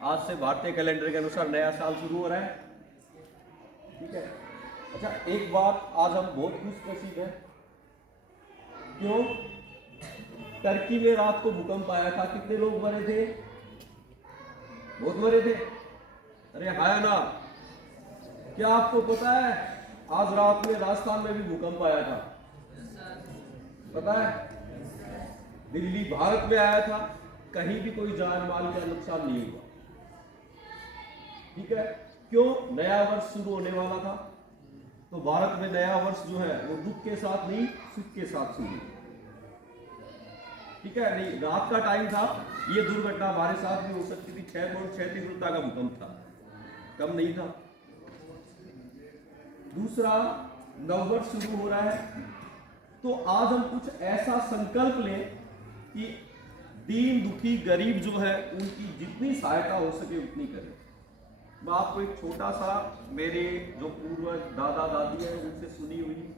आज से भारतीय कैलेंडर के अनुसार नया साल शुरू हो रहा है। ठीक है। अच्छा, एक बात आज हम बहुत खुशनसीब हैं। क्यों? टर्की में रात को भूकंप आया था, कितने लोग मरे थे? बहुत मरे थे। अरे आया ना। क्या आपको पता है आज रात में राजस्थान में भी भूकंप आया था? पता है? दिल्ली भारत में आया था, कहीं भी कोई जान माल का नुकसान नहीं हुआ। ठीक है। क्यों? नया वर्ष शुरू होने वाला था, तो भारत में नया वर्ष जो है वो दुख के साथ नहीं, सुख के साथ शुरू। ठीक है। नहीं, रात का टाइम था, ये दुर्घटना हमारे साथ भी हो सकती थी। 6.6 तीव्रता का भूकंप था, कम नहीं था। दूसरा, नववर्ष शुरू हो रहा है, तो आज हम कुछ ऐसा संकल्प लें कि दीन दुखी गरीब जो है उनकी जितनी सहायता हो सके उतनी करें। मैं आपको एक छोटा सा, मेरे जो पूर्वज दादा दादी है उनसे सुनी हुई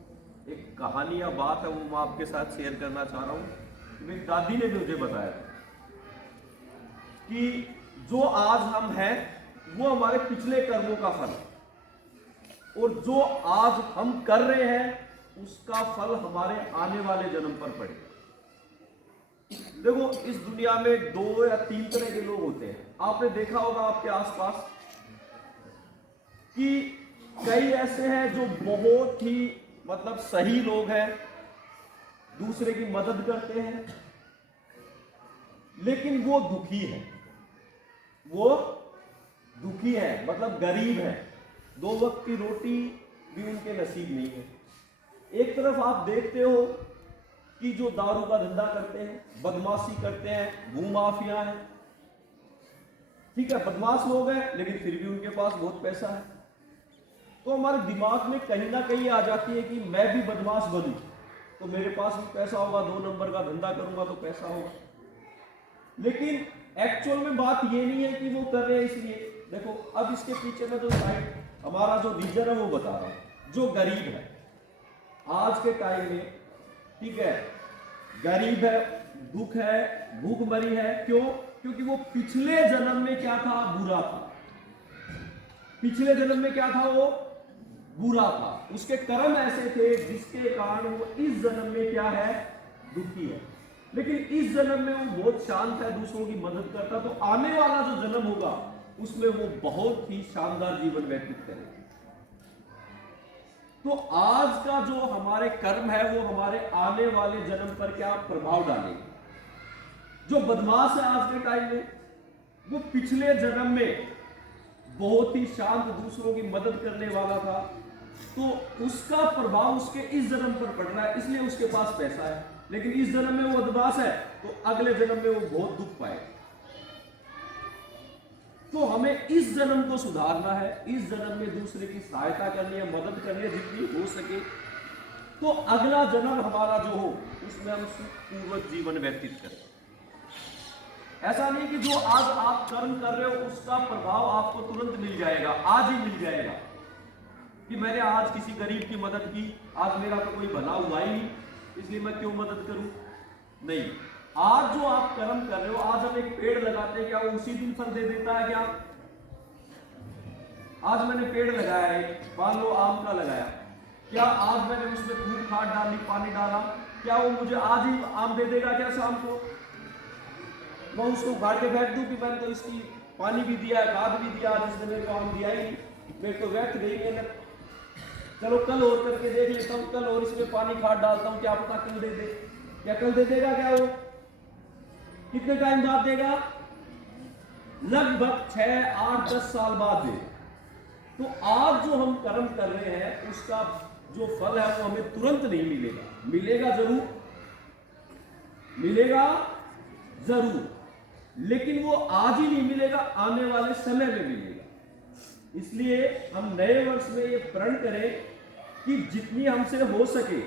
एक कहानी या बात है, वो मैं आपके साथ शेयर करना चाह रहा हूँ। मेरी दादी ने मुझे बताया था कि जो आज हम हैं वो हमारे पिछले कर्मों का फल है, और जो आज हम कर रहे हैं उसका फल हमारे आने वाले जन्म पर पड़ेगा। देखो, इस दुनिया में 2 या 3 तरह के लोग होते हैं। आपने देखा होगा आपके आसपास कि कई ऐसे हैं जो बहुत ही मतलब सही लोग हैं, दूसरे की मदद करते हैं, लेकिन वो दुखी है। वो दुखी है मतलब गरीब है, 2 वक्त की रोटी भी उनके नसीब नहीं है। एक तरफ आप देखते हो कि जो दारू का धंधा करते हैं, बदमाशी करते हैं, भूमाफिया हैं। ठीक है, बदमाश लोग हैं लेकिन फिर भी उनके पास बहुत पैसा है। तो हमारे दिमाग में कहीं ना कहीं आ जाती है कि मैं भी बदमाश बनूं तो मेरे पास भी पैसा होगा, 2 नंबर का धंधा करूंगा तो पैसा होगा। लेकिन एक्चुअल में बात ये नहीं है कि वो कर रहे हैं इसलिए। देखो, अब इसके पीछे में जो साइड हमारा जो रीजन है वो बता रहा हूं। जो गरीब है आज के टाइम में, ठीक है, गरीब है, दुख है, भूखमरी है। क्यों? क्योंकि वो पिछले जन्म में क्या था? बुरा था। पिछले जन्म में क्या था? वो बुरा था। उसके कर्म ऐसे थे जिसके कारण वो इस जन्म में क्या है? दुखी है। लेकिन इस जन्म में वो बहुत शांत है, दूसरों की मदद करता, तो आने वाला जो जन्म होगा उसमें वो बहुत ही शानदार जीवन व्यतीत करेगा। तो आज का जो हमारे कर्म है वो हमारे आने वाले जन्म पर क्या प्रभाव डालेगा। जो बदमाश है आज के टाइम में, वो पिछले जन्म में बहुत ही शांत, दूसरों की मदद करने वाला था, तो उसका प्रभाव उसके इस जन्म पर पड़ रहा है, इसलिए उसके पास पैसा है। लेकिन इस जन्म में वो बदमाश है तो अगले जन्म में वो बहुत दुख पाएगा। तो हमें इस जन्म को सुधारना है, इस जन्म में दूसरे की सहायता करनी है, मदद करनी है जितनी हो सके, तो अगला जन्म हमारा जो हो उसमें हम सुखपूर्वक जीवन व्यतीत करें। ऐसा नहीं कि जो आज आप कर्म कर रहे हो उसका प्रभाव आपको तुरंत मिल जाएगा, आज ही मिल जाएगा, कि मैंने आज किसी गरीब की मदद की, आज मेरा तो कोई भला हुआ ही नहीं, इसलिए मैं क्यों मदद करूं। नहीं, आज जो आप कर्म कर रहे हो, आज हम एक पेड़ लगाते हैं, क्या वो उसी दिन फल दे देता है? क्या आज मैंने पेड़ लगाया है, मान लो आम का लगाया, क्या आज मैंने उसमें खूब खाद डाली, पानी डाला, क्या वो मुझे आज ही आम दे देगा? क्या शाम को मैं उसको उखाड़ के फेंक दूं कि मैंने तो इसकी पानी भी दिया है, खाद भी दिया, आज इसने मेरे को आम दिया ही नहीं, मेरे को व्यर्थ गई मेहनत। चलो कल और करके देख लेता हूँ, कल और इसमें पानी खाद डालता हूँ, क्या पता कल दे दे। क्या कल दे देगा? क्या वो कितने टाइम बाद देगा? लगभग 6, 8, 10 साल बाद दे। तो आज जो हम कर्म कर रहे हैं उसका जो फल है वो हमें तुरंत नहीं मिलेगा। मिलेगा जरूर, मिलेगा जरूर, लेकिन वो आज ही नहीं मिलेगा, आने वाले समय में मिलेगा। इसलिए हम नए वर्ष में ये प्रण करें कि जितनी हमसे हो सके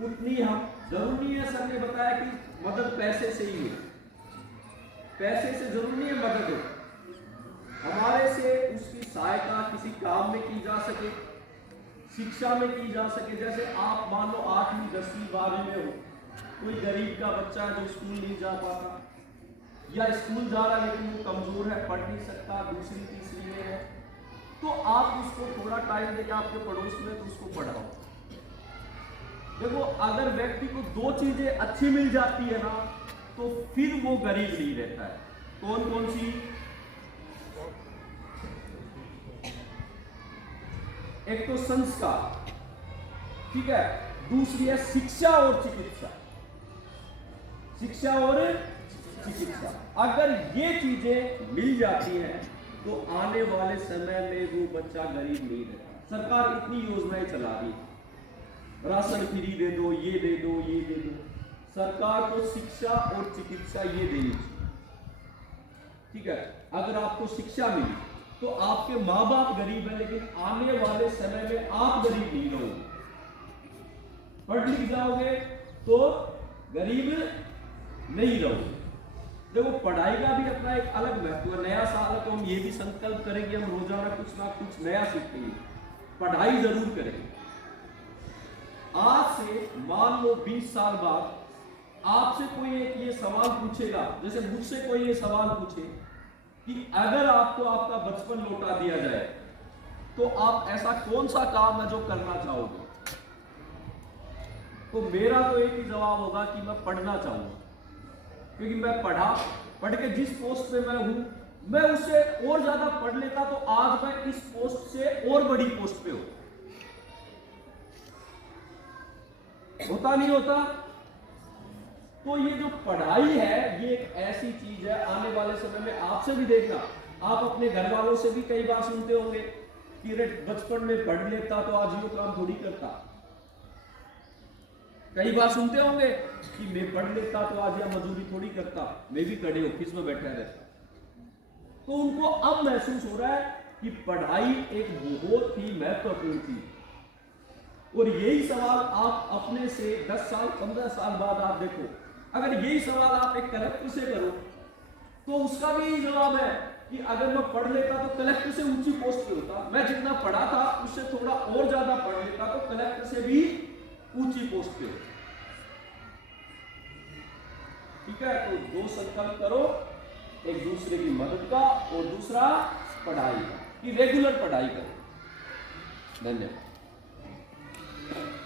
उतनी हम, जरूर नहीं है, सर ने बताया कि मदद पैसे से ही है, पैसे से जरूर नहीं है मदद हो, हमारे से उसकी सहायता किसी काम में की जा सके, शिक्षा में की जा सके। जैसे आप मान लो 8वीं 10वीं 12वीं में हो, कोई गरीब का बच्चा है जो स्कूल नहीं जा पाता, या स्कूल जा रहा है लेकिन वो कमजोर है, पढ़ नहीं सकता, दूसरी तीसरी में है, तो आप उसको थोड़ा टाइम देकर आपके पड़ोस में तो उसको पढ़ाओ। देखो अगर व्यक्ति को दो चीजें अच्छी मिल जाती है ना तो फिर वो गरीब नहीं रहता है। कौन कौन सी? एक तो संस्कार, ठीक है, दूसरी है शिक्षा और चिकित्सा। शिक्षा और चिकित्सा, अगर ये चीजें मिल जाती हैं तो आने वाले समय में वो बच्चा गरीब नहीं रहता। सरकार इतनी योजनाएं चला रही है, राशन फ्री दे दो, ये दे दो, ये दे दो। सरकार को शिक्षा और चिकित्सा ये देनी चाहिए, ठीक है। अगर आपको शिक्षा मिली तो आपके माँ बाप गरीब है लेकिन आने वाले समय में आप गरीब नहीं रहोगे। पढ़ लिख जाओगे तो गरीब नहीं रहोगे। देखो पढ़ाई का भी अपना एक अलग महत्व है। नया साल है तो हम ये भी संकल्प करेंगे हम रोजाना कुछ ना कुछ नया सीखेंगे, पढ़ाई जरूर करेंगे। आज से मान लो 20 साल बाद आपसे कोई एक ये सवाल पूछेगा, जैसे मुझसे कोई ये सवाल पूछे कि अगर आपको आपका बचपन लौटा दिया जाए तो आप ऐसा कौन सा काम है जो करना चाहोगे, तो मेरा तो एक ही जवाब होगा कि मैं पढ़ना चाहूंगा। क्योंकि मैं पढ़ के जिस पोस्ट पे मैं हूं, मैं उससे और ज्यादा पढ़ लेता तो आज मैं इस पोस्ट से और बड़ी पोस्ट पे होता नहीं होता। तो ये जो पढ़ाई है ये एक ऐसी चीज है, आने वाले समय में आपसे भी देखना, आप अपने घर वालों से भी कई बार सुनते होंगे कि रे बचपन में पढ़ लेता तो आज ये काम थोड़ी करता। कई बार सुनते होंगे कि मैं पढ़ लेता तो आज यह मजदूरी थोड़ी करता, मैं भी कड़े ऑफिस में बैठा रहता। तो उनको अब महसूस हो रहा है कि पढ़ाई एक बहुत ही महत्वपूर्ण चीज। और यही सवाल आप अपने से 10 साल 15 साल बाद आप देखो, अगर यही सवाल आप एक कलेक्टर से करो तो उसका भी यही जवाब है कि अगर मैं पढ़ लेता तो कलेक्टर से ऊंची पोस्ट पे होता, मैं जितना पढ़ा था उससे थोड़ा और ज्यादा पढ़ लेता तो कलेक्टर से भी ऊंची पोस्ट पे। ठीक है, तो दो संकल्प करो, एक दूसरे की मदद का और दूसरा पढ़ाई का, कि रेगुलर पढ़ाई करो। धन्यवाद।